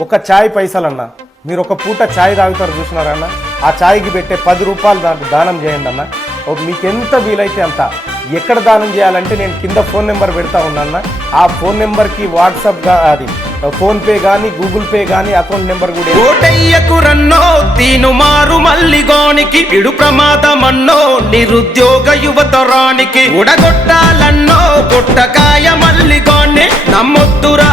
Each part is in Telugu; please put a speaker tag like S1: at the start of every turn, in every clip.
S1: ఒక ఛాయ్ పైసలన్న మీరు ఒక పూట ఛాయ్ తాగుతారు చూసినారన్న ఆ ఛాయ్కి పెట్టే పది రూపాయలు దానికి దానం చేయండి అన్న. ఓ మీకు ఎంత వీలైతే అంత. ఎక్కడ దానం చేయాలంటే నేను కింద ఫోన్ నెంబర్ పెడతా ఉన్నా ఆ ఫోన్ నెంబర్కి వాట్సాప్ అది ఫోన్ పే కానీ గూగుల్ పే కానీ అకౌంట్ నెంబర్ కూడా
S2: కోటయ్యకు రన్నో తీను మారు మల్లిగోనికి ఇడు ప్రమాదమన్నో నిరుద్యోగ యువతరానికి. ఉడగొట్టాలన్నో కొట్టకాయ మల్లిగోన్ని నమ్మొద్దురా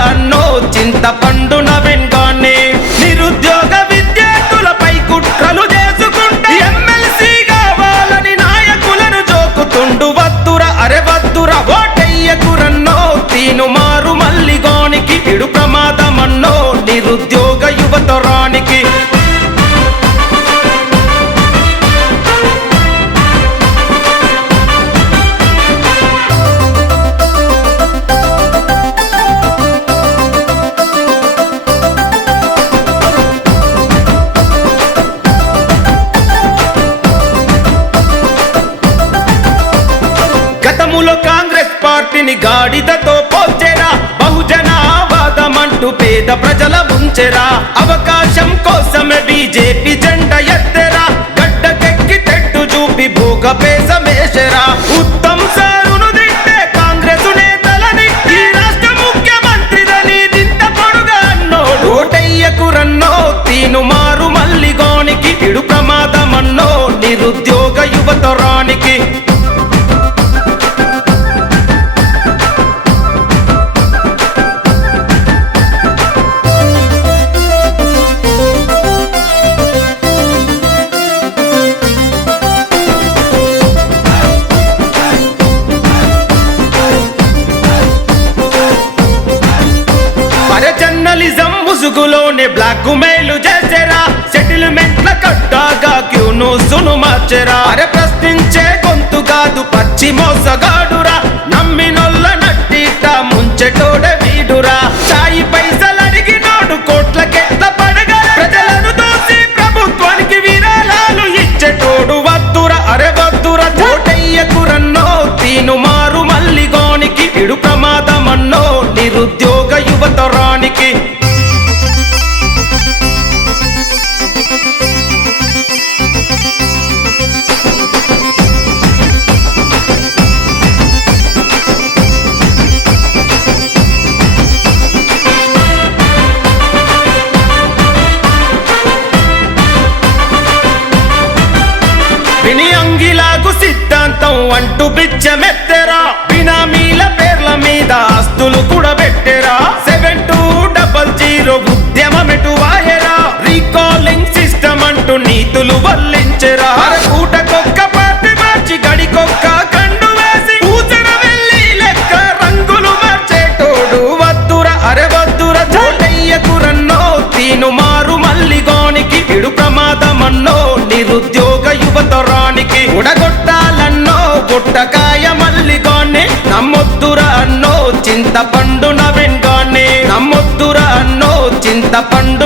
S2: వారిని గాడిదతో పోల్చెరా. బహుజనావాదమంటూ పేద ప్రజల ముంచెరా. అవకాశం కోసమే బీజేపీ జెండ ఎత్తెరా. గడ్డకెక్కి తెట్టు చూపి భూగ పేసమేసెరా ఉత్తమ్ సారును తిట్టే కాంగ్రెస్ నేతలని ఈ రాష్ట్ర ముఖ్యమంత్రిదని దింత పొడుగా అన్నోడు. ఓటయ్యకు రన్నో తీను మారు మల్లిగోనికి ఇడు ప్రమాదమన్నో నిరుద్యోగ యువతరానికి. ముసుగులోనే బ్లాక్ మెయిలు చేసేరా. సెటిల్మెంట్ల కట్టాగా క్యూను సును మార్చెరా. అరే ప్రశ్నించే గొంతు కాదు పచ్చి మోసగా. అంటూ బిచ్చమెత్తెరా. బినామీల పేర్ల మీద ఆస్తులు కూడా పెట్టెరా. సెవెన్ టూ డబల్ జీరో ఉద్యమం ఎటు వాయరా రీకాలింగ్ సిస్టమ్ అంటూ నీతులు వల్లించెరా. కూటకో నమ్మొద్దురా అన్నో చింత చింతపండు నవెంగానే నమ్మొద్దురా అన్నో చింత పండు